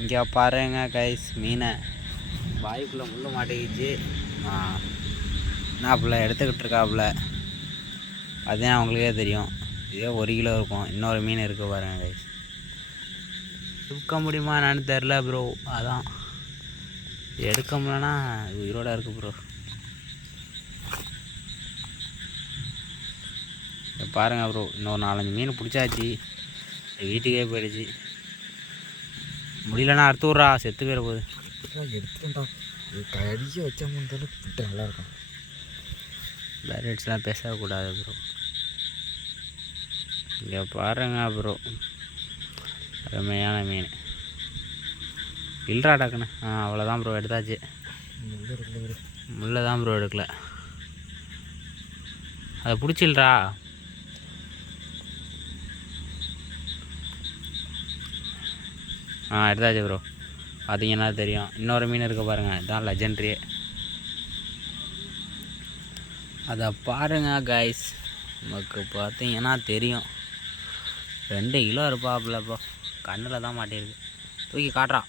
இங்கே பாருங்க கைஸ், மீனை வாய்க்குள்ளே முள்ளு மாட்டிக்கிச்சு. நாப்பில் எடுத்துக்கிட்டு இருக்காப்புல. அதுதான் அவங்களுக்கே தெரியும். இதே 1 கிலோ இருக்கும். இன்னொரு மீன் இருக்குது பாருங்க கைஸ். தூக்க முடியுமா என்னான்னு தெரில ப்ரோ. அதான் எடுக்க முடியலன்னா உயிரோட இருக்குது ப்ரோ. பாருங்க ப்ரோ, இன்னொரு 4-5 மீன் பிடிச்சாச்சு. வீட்டுக்கே போயிடுச்சு. முடியலன்னா அறுத்து விட்றா, செத்து போயிட போகுது. எடுத்துட்டா கடிக்க வச்சாம விட்டு நல்லா இருக்கும். பேரட்ஸ்லாம் பேசக்கூடாது ப்ரோ. இங்கே பாருங்க ப்ரோ, அருமையான மீன். இல்லைடா டக்குன்னு. அவ்வளோதான் ப்ரோ, எடுத்தாச்சு. முள்ளை தான் ப்ரோ எடுக்கல. அதை பிடிச்சில்றா. எடுத்தாச்சு ப்ரோ. பார்த்தீங்கன்னா தெரியும். இன்னொரு மீன் இருக்க பாருங்கள், இதுதான் லெஜெண்ட்ரியே. அதை பாருங்க கைஸ், நமக்கு பார்த்தீங்கன்னா தெரியும். 2 கிலோ இருப்பாப்புலப்போ. கண்ணில் தான் மாட்டியிருக்கு. தூக்கி காட்டுறா.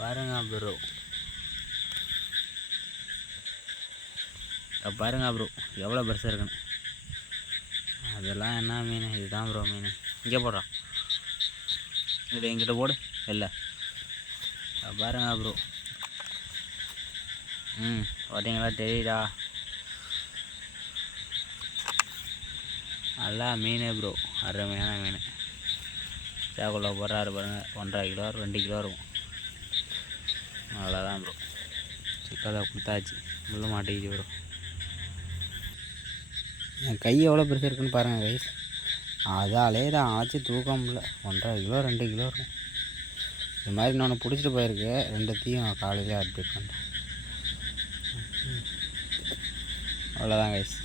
பாருங்க ப்ரோ, பாருங்க ப்ரோ எவ்வளோ பெருசாக இருக்குன்னு. அதெல்லாம் என்ன மீன்? இதுதான் ப்ரோ மீன். இங்கே போடுறான். இது எங்கிட்ட போடு. இல்லை பாருங்க ப்ரோ. பார்த்தீங்களா, தெரியுதா? நல்லா மீன் ப்ரோ, அருமையான மீன். சேக்குள்ள போடுறாரு பாருங்கள். 1.5 கிலோ 2 கிலோ இருக்கும். அவ்வளோதான் ப்ரோ, சிக்கலை கொடுத்தாச்சு. முள்ளு மாட்டிக்கிச்சு ப்ரோ. என் கை எவ்வளோ பெருசாக இருக்குன்னு பாருங்கள் கைஸ். அதாலே தான் ஆச்சு தூக்க முடியல. 1.5 கிலோ 2 கிலோ இருக்கும். இது மாதிரி இன்னொன்று பிடிச்சிட்டு போயிருக்கு. 2த்தையும் காலையிலே அட்மிட் பண்ணுறேன். அவ்வளோதான் கைஸ்.